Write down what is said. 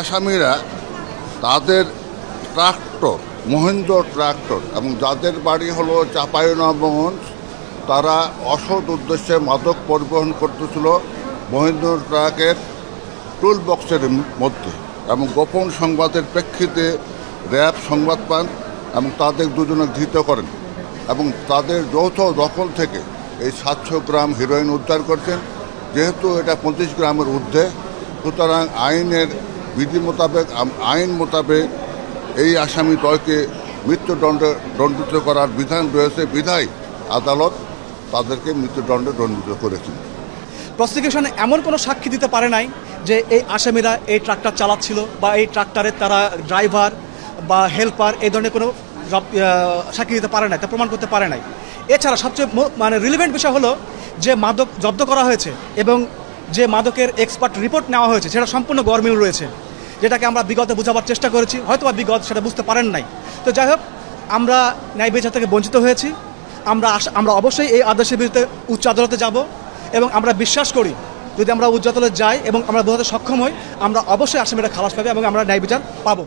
আসামিরা তাদের tractor, Mahendra tractor, এবং যাদের বাড়ি হলো চাঁপাইনবাবগঞ্জ, তারা অসৎ উদ্দেশ্যে মাদক পরিবহন করতেছিল মহেন্দ্র ট্রাকের টুল বক্সের মধ্যে, এবং গোপন সংবাদের প্রেক্ষিতে র্যাব সংবাদ পান এবং তাদের দুজনে ধৃত করেন এবং তাদের যৌথ দখল থেকে এই 700 গ্রাম হেরোইন উদ্ধার করছেন। যেহেতু এটা 25 গ্রামের ঊর্ধ্বে, সুতরাং বিধি মোতাবেক আইন মোতাবেক এই আসামি দলকে মৃত্যুদণ্ডে দণ্ডিত করার বিধান রয়েছে, বিধায় আদালত তাদেরকে মৃত্যুদণ্ডে দণ্ডিত করেছেন। প্রসিকিউশন এমন কোনো সাক্ষী দিতে পারে নাই যে এই আসামিরা এই ট্রাক্টর চালাচ্ছিল বা এই ট্রাক্টরের তারা ড্রাইভার বা হেল্পার এই ধরনের কোনো সাক্ষী দিতে পারে নাই, তা প্রমাণ করতে পারে নাই। এছাড়া সবচেয়ে রিলেভেন্ট বিষয় হলো যে মাদক জব্দ করা হয়েছে এবং যে মাদকের এক্সপার্ট রিপোর্ট নেওয়া হয়েছে সেটা সম্পূর্ণ গরমিল রয়েছে, যেটাকে আমরা বিগতে বোঝাবার চেষ্টা করেছি, হয়তো বা বিগত সেটা বুঝতে পারেন নাই। তো যাই হোক, আমরা ন্যায় বিচার থেকে বঞ্চিত হয়েছি। আমরা অবশ্যই এই আদেশের বিরুদ্ধে উচ্চ আদালতে যাব এবং আমরা বিশ্বাস করি যদি আমরা উচ্চ আদালতে যাই এবং আমরা বোঝাতে সক্ষম হই, আমরা অবশ্যই আসামিরা খালাস পাবে এবং আমরা ন্যায় বিচার পাবো।